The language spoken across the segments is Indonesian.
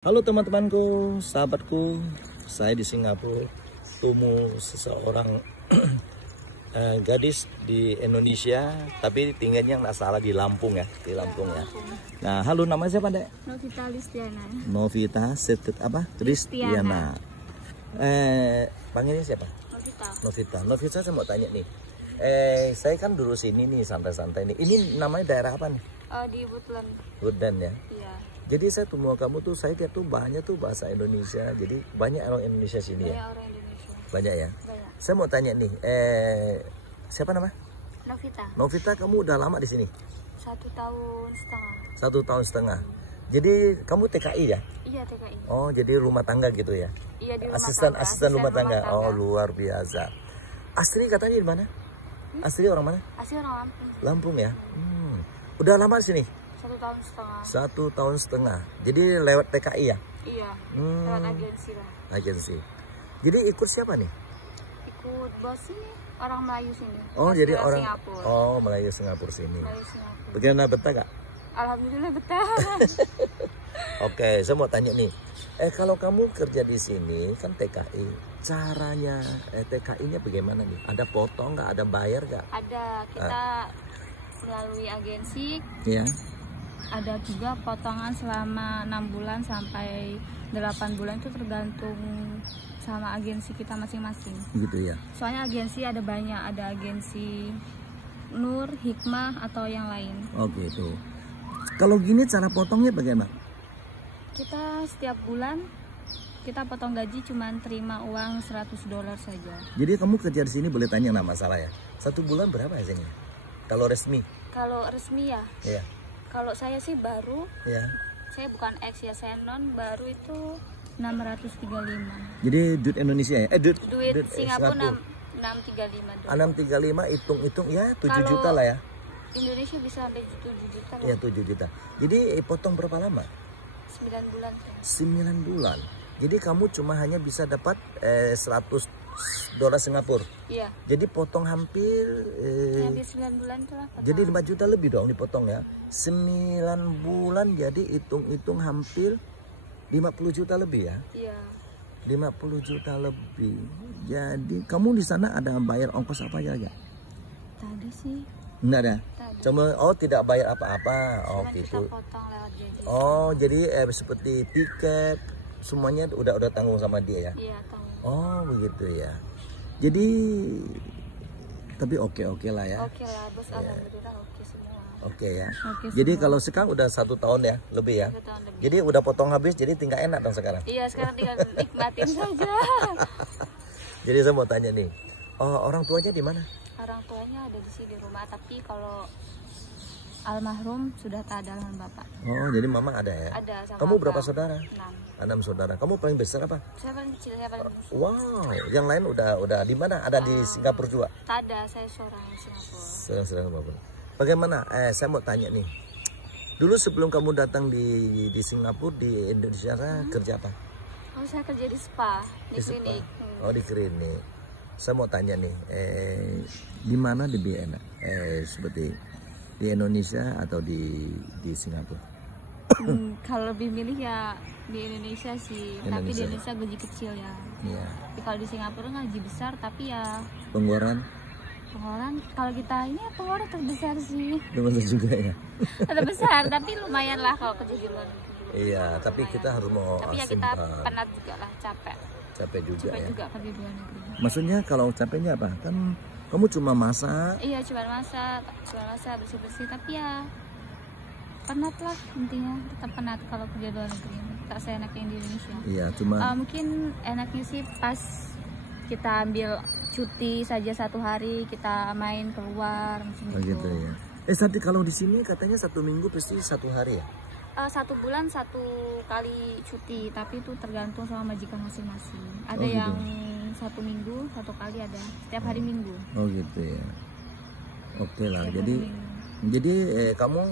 Halo teman-temanku, sahabatku, saya di Singapura temu seseorang gadis di Indonesia, tapi tinggalnya nggak salah di Lampung ya, di Lampung ya. Nah, halo, nama siapa dek? Novita Listiana. Novita apa? Listiana. Panggilnya siapa? Novita. Novita. Novita, saya mau tanya nih. Saya kan dulu sini nih santai-santai nih. Ini namanya daerah apa nih? Di Woodland. Woodland ya. Iya. Jadi saya temu kamu tuh, saya lihat tuh banyak tuh bahasa Indonesia. Jadi banyak orang Indonesia sini Banyak ya. orang Indonesia. Banyak ya. Banyak. Saya mau tanya nih, siapa nama? Novita. Novita, kamu udah lama di sini? 1 tahun setengah. 1 tahun setengah. Jadi kamu TKI ya? Iya, TKI. Oh, jadi rumah tangga gitu ya? Iya, di rumah Asisten tangga. asisten rumah tangga. Oh, luar biasa. Asli katanya di mana? Asli orang mana? Asli orang Lampung. Lampung ya. Udah lama di sini? 1 tahun setengah. 1 tahun setengah. Jadi lewat TKI ya? Iya. Lewat agensi lah. Agensi. Jadi ikut siapa nih? Ikut bos sini, orang Melayu sini. Oh, Bos jadi ke orang Singapura. Oh, Melayu Singapura sini. Melayu Singapura. Bagaimana, betah Kak? Alhamdulillah betah. Oke, saya mau tanya nih. Kalau kamu kerja di sini kan TKI, caranya TKI-nya bagaimana nih? Ada potong nggak? Ada bayar nggak? Ada, kita melalui agensi. Iya. Ada juga potongan selama 6 bulan sampai 8 bulan, itu tergantung sama agensi kita masing-masing. Gitu ya. Soalnya agensi ada banyak, ada agensi Nur, Hikmah atau yang lain. Oh gitu. Kalau gini cara potongnya bagaimana? Kita setiap bulan kita potong gaji, cuman terima uang $100 saja. Jadi kamu kerja di sini, boleh tanya nggak masalah ya? 1 bulan berapa hasilnya? Kalau resmi? Kalau resmi ya? Iya. Kalau saya sih baru, Iya. saya bukan ex ya, saya non, baru itu 635. Jadi duit Indonesia ya? Duit Singapura 635 dolar. 635 hitung-hitung ya 7 Kalau juta lah ya. Indonesia bisa sampai 7 juta lah. Ya 7 juta. Jadi potong berapa lama? 9 bulan. 9 bulan. Jadi kamu cuma hanya bisa dapat $100 Singapura. Iya. Jadi potong hampir Habis 9 bulan tuh lah. jadi 5 juta lebih dong dipotong ya. 9 bulan jadi hitung-hitung hampir 50 juta lebih ya. Iya. 50 juta lebih. Jadi kamu di sana ada bayar ongkos apa aja? Tak ada sih. Enggak ada. Tak ada. Cuma tidak bayar apa-apa. Oh Cuman gitu. kita potong lewat gaji. Oh, jadi seperti tiket semuanya udah tanggung sama dia ya. Iya, tahu. Oh, begitu ya. Jadi tapi oke lah ya. Oke lah, bos. Alhamdulillah oke semua. Oke ya. Oke Jadi semua. kalau sekarang udah 1 tahun ya, lebih ya. 1 tahun lebih. Jadi udah potong habis, jadi tinggal enak dong sekarang. Iya, sekarang tinggal nikmatin saja. Jadi saya mau tanya nih, orang tuanya di mana? Orang tuanya ada di sini di rumah, tapi kalau almarhum sudah tak ada dengan bapak. Oh, jadi mama ada ya? Ada sama Kamu berapa abang. saudara? 6 saudara. Kamu paling besar apa? Saya paling kecil, saya paling besar. Wow, yang lain udah di mana? Ada di Singapura juga? Tak ada, saya seorang Singapura. Sedang. Bagaimana? Saya mau tanya nih. Dulu sebelum kamu datang di Singapura, di Indonesia kerja apa? Oh, saya kerja di spa, di Spa. klinik. Oh, di klinik. Saya mau tanya nih, di mana lebih enak? Seperti di Indonesia atau di Singapura? Kalau lebih milih ya di Indonesia sih, tapi di Indonesia. Indonesia gaji kecil ya. Iya. Tapi kalau di Singapura gaji besar, tapi ya Pengeluaran? kalau kita ini pengeluaran terbesar sih. Lumayan juga ya. Terbesar, tapi lumayan lah kalau kerja di luar negeri. Iya, tapi kita harus mau Tapi ya kita penat juga lah, capek. capek juga Capek ya. juga kerja di luar negeri. Maksudnya kalau capeknya apa? Kan kamu cuma masak. Iya, cuma masak, bersih-bersih, tapi ya penat lah intinya, tetap penat kalau kerja di luar negeri. Tak seenak yang di Indonesia. Iya, cuma Mungkin enaknya sih pas kita ambil cuti saja 1 hari, kita main keluar macam itu. gitu ya. Tapi kalau di sini katanya 1 minggu pasti 1 hari ya? 1 bulan 1 kali cuti, tapi itu tergantung sama majikan masing-masing. Ada Oh, gitu. yang 1 minggu 1 kali, ada setiap hari Minggu. Oh gitu ya. Oke lah. Setiap Jadi hari Minggu. jadi kamu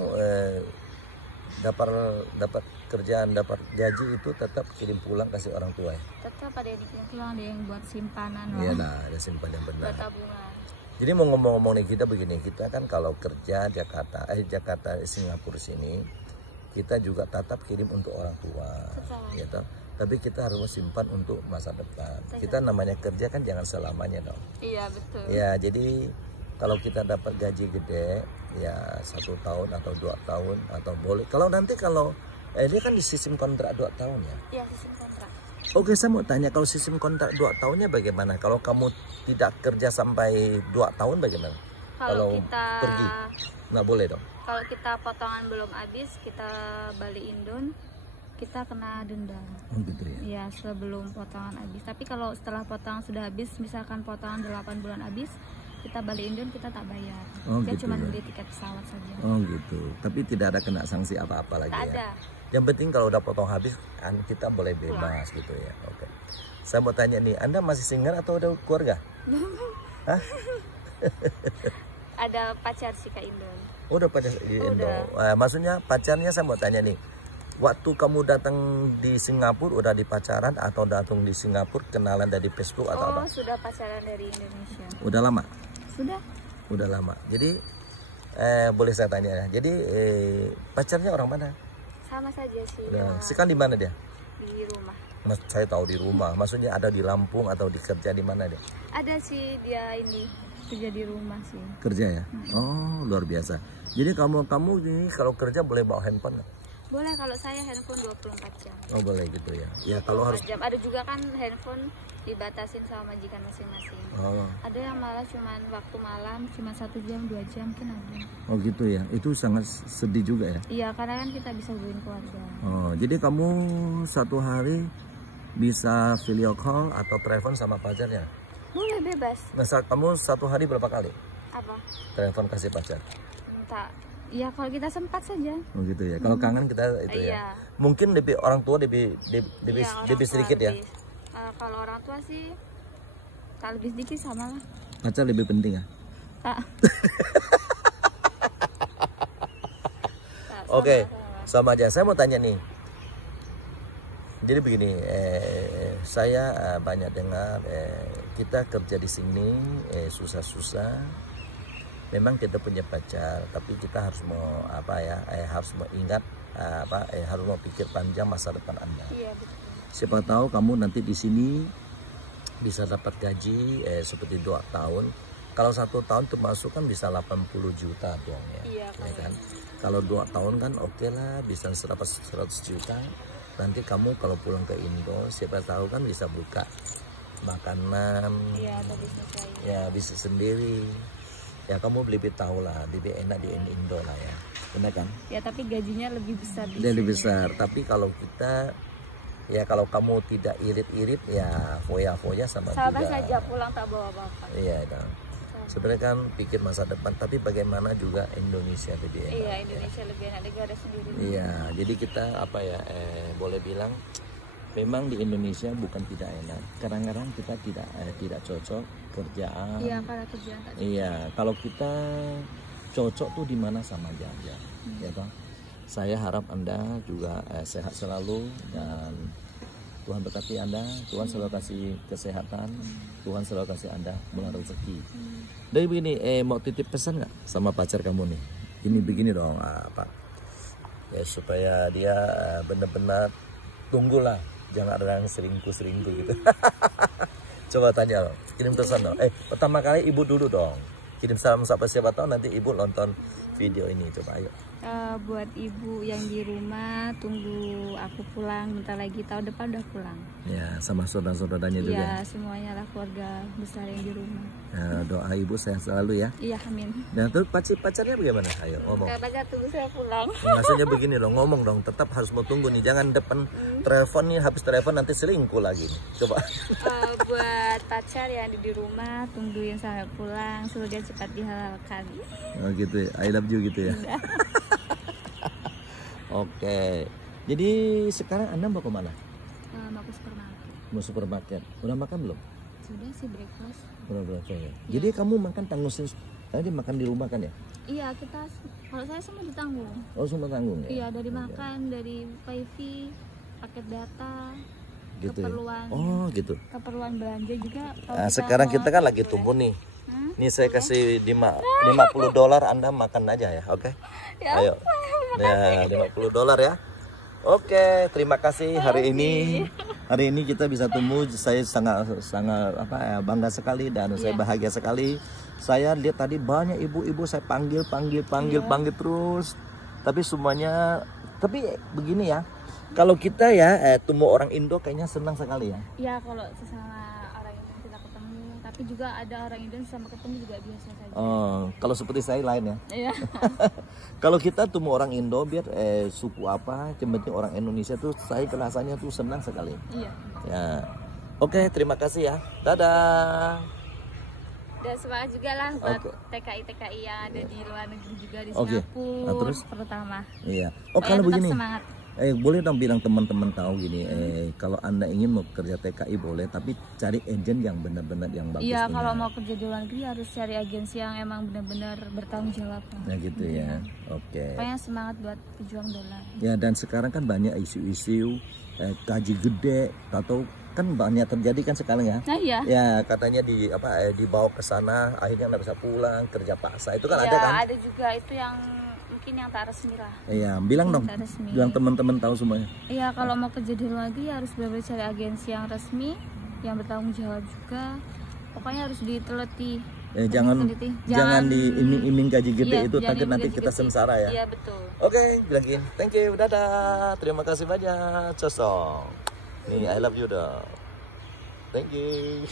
dapat kerjaan, dapat gaji itu tetap kirim pulang kasih orang tua ya? Tetap ada yang dikirim pulang, ada yang buat simpanan, Iya lah, ada simpan yang benar. buat tabungan. Jadi mau ngomong-ngomong nih, kita begini, kita kan kalau kerja Jakarta Singapura sini kita juga tetap kirim untuk orang tua, Betul. gitu. Tapi kita harus simpan untuk masa depan. Betul. Kita namanya kerja kan jangan selamanya dong. Iya betul. Ya, jadi kalau kita dapat gaji gede, ya 1 tahun atau 2 tahun atau boleh. Kalau nanti dia kan di sistem kontrak 2 tahun ya. Iya sistem kontrak. Oke, saya mau tanya kalau sistem kontrak 2 tahunnya bagaimana? Kalau kamu tidak kerja sampai 2 tahun bagaimana? Kalau kita pergi, nggak boleh dong. Kalau kita potongan belum habis, kita balikin don, kita kena denda. Oh gitu ya. Ya sebelum potongan habis. Tapi kalau setelah potongan sudah habis, misalkan potongan 8 bulan habis, kita balikin don, kita tak bayar. Oh, Dia gitu cuma ya. beli tiket pesawat saja. Oh gitu. Tapi tidak ada kena sanksi apa-apa lagi Tak ya. ada. Yang penting kalau udah potong habis, kan kita boleh bebas gitu ya. Oke. Saya mau tanya nih, Anda masih single atau udah keluarga? Hah? Ada pacar sih Kak Indon. Oh, udah pacar di Indo. Udah. Maksudnya pacarnya saya mau tanya nih. Waktu kamu datang di Singapura udah di pacaran atau datang di Singapura kenalan dari Facebook atau apa? Oh sudah pacaran dari Indonesia. Udah lama? Sudah. Udah lama. Jadi boleh saya tanya ya. Jadi pacarnya orang mana? Sama saja sih. Udah. Sekarang di mana dia? Di rumah. Saya tahu di rumah. Maksudnya ada di Lampung atau di kerja di mana dia? Ada sih dia ini kerja di rumah sih. Kerja ya? Oh, luar biasa. Jadi kamu ini kalau kerja boleh bawa handphone nggak? Boleh kalau saya handphone 24 jam. Oh, boleh gitu ya. Ya kalau harus. 24 jam. Ada juga kan handphone dibatasin sama majikan masing-masing. Oh. Ada yang malah cuman waktu malam cuma 1 jam 2 jam kan ada. Oh gitu ya. Itu sangat sedih juga ya. Iya karena kan kita bisa hubungin keluarga. Oh, jadi kamu satu hari bisa video call atau telepon sama pacarnya? Boleh bebas. Nah, kamu satu hari berapa kali Apa? telepon kasih pacar? Entah. Ya kalau kita sempat saja. Oh gitu ya. Kalau kangen kita itu ya. Iya. Mungkin lebih orang tua lebih Iya, orang lebih tua sedikit ya. lebih. Kalau orang tua sih kalau lebih sedikit sama lah. Pacar lebih penting ya. Tak. Oke, sama aja. Saya mau tanya nih. Jadi begini, saya banyak dengar kita kerja di sini susah-susah. Memang kita punya pacar, tapi kita harus mau harus mengingat harus mau pikir panjang masa depan Anda. Iya betul. Siapa tahu kamu nanti di sini bisa dapat gaji seperti 2 tahun. Kalau 1 tahun termasuk kan bisa 80 juta dong ya. Iya Ya kan? Kalau 2 tahun kan oke lah bisa 100 juta. Nanti kamu kalau pulang ke Indo siapa tahu kan bisa buka makanan. Iya atau bisnis lain. Ya bisnis sendiri. Ya kamu lebih tahu lah, lebih enak di Indo lah ya. Benar kan? Ya tapi gajinya lebih besar di Lebih sini. besar. Tapi kalau kita ya kalau kamu tidak irit-irit ya foya-foya sama Sama juga. saja pulang tak bawa apa-apa. Iya dong. Sebenarnya kan pikir masa depan, tapi bagaimana juga Indonesia lebih enak. Iya Indonesia lebih enak negara sendiri. Iya, jadi kita boleh bilang memang di Indonesia bukan tidak enak. Kadang-kadang kita tidak cocok kerjaan. Iya karena kerjaan tak. Iya, kalau kita cocok tuh di mana sama aja, ya toh. Saya harap Anda juga sehat selalu dan Tuhan berkati Anda, Tuhan selalu kasih kesehatan, Tuhan selalu kasih Anda murah rezeki. Dari begini, mau titip pesan nggak sama pacar kamu nih? Ini begini dong, Pak. Ya supaya dia benar-benar tunggulah, jangan ada yang selingkuh gitu. Coba tanya loh, kirim pesan dong. Pertama kali ibu dulu dong. Kirim salam siapa tahu nanti ibu nonton video ini. Coba ayo. Buat ibu yang di rumah tunggu aku pulang bentar lagi, tahun depan udah pulang. Ya, sama saudara-saudaranya juga. Iya semuanya lah keluarga besar yang di rumah. Ya, doa ibu sehat selalu ya. Iya amin. Dan tuh pacarnya bagaimana? Ayo ngomong. Kalau pacar tunggu saya pulang. Maksudnya begini loh, ngomong dong. Tetap harus mau tunggu nih. Jangan depan telepon nih, habis telepon nanti selingkuh lagi nih. Coba. Buat pacar yang ada di rumah tungguin sampai pulang, semoga cepat dihalalkan. Oh gitu ya, I love you gitu ya. Oke. Jadi sekarang Anda mau kemana? Mau ke supermarket. Mau supermarket. Udah makan belum? Sudah sih breakfast. Udah ya. Jadi kamu makan tanggung tadi makan di rumah kan ya? Iya kita kalau saya semua ditanggung. Oh semua tanggung ya? Iya dari makan, dari wifi, paket data, Gitu ya? keperluan. Oh gitu. Keperluan belanja juga. Nah, sekarang kita kan lagi tumbuh nih. Nih saya kasih $50 Anda makan aja ya, oke? Ya, Ayo. Ya, $50 ya. Oke, terima kasih hari ini. Hari ini kita bisa temu, saya sangat bangga sekali dan saya bahagia sekali. Saya lihat tadi banyak ibu-ibu saya panggil terus. Tapi semuanya, tapi begini ya. Kalau kita ya temu orang Indo kayaknya senang sekali ya. Iya, kalau sesama orang Indo kita ketemu, tapi juga ada orang Indo sama ketemu juga biasa saja. Oh, kalau seperti saya lain ya. Iya. Kalau kita temu orang Indo biar suku apa, yang penting orang Indonesia tuh saya rasanya tuh senang sekali. Iya. Ya. Oke, terima kasih ya. Dadah. Dan semangat juga lah buat TKI yang ada di luar negeri juga di Singapura. Nah, terus? Terutama. Iya. Oh, kalau tetap begini. Semangat. Boleh dong bilang teman-teman tahu gini, kalau Anda ingin mau kerja TKI boleh, tapi cari agen yang benar-benar yang bagus. Iya, kalau mau kerja di luar negeri harus cari agensi yang emang benar-benar bertanggung jawab. Nah gitu ya. Oke. Pokoknya semangat buat pejuang dolar. Ya, dan sekarang kan banyak isu-isu gaji gede atau kan banyak terjadi kan sekarang ya. Nah iya. Ya katanya dibawa ke sana akhirnya nggak bisa pulang, kerja paksa itu kan Ya, ada kan. ada juga itu yang mungkin yang tak resmi lah. Iya, bilang dong, bilang teman-teman tahu semuanya. Iya, kalau mau kerja di luar negeri harus benar-benar cari agensi yang resmi, yang bertanggung jawab juga. Pokoknya harus diteliti. Jangan diiming-iming gaji gede, iya, itu takut nanti kita sengsara ya. Iya betul. Oke, bilangin thank you, dadah, terima kasih banyak, Cosong. Nih, I love you dong. Thank you.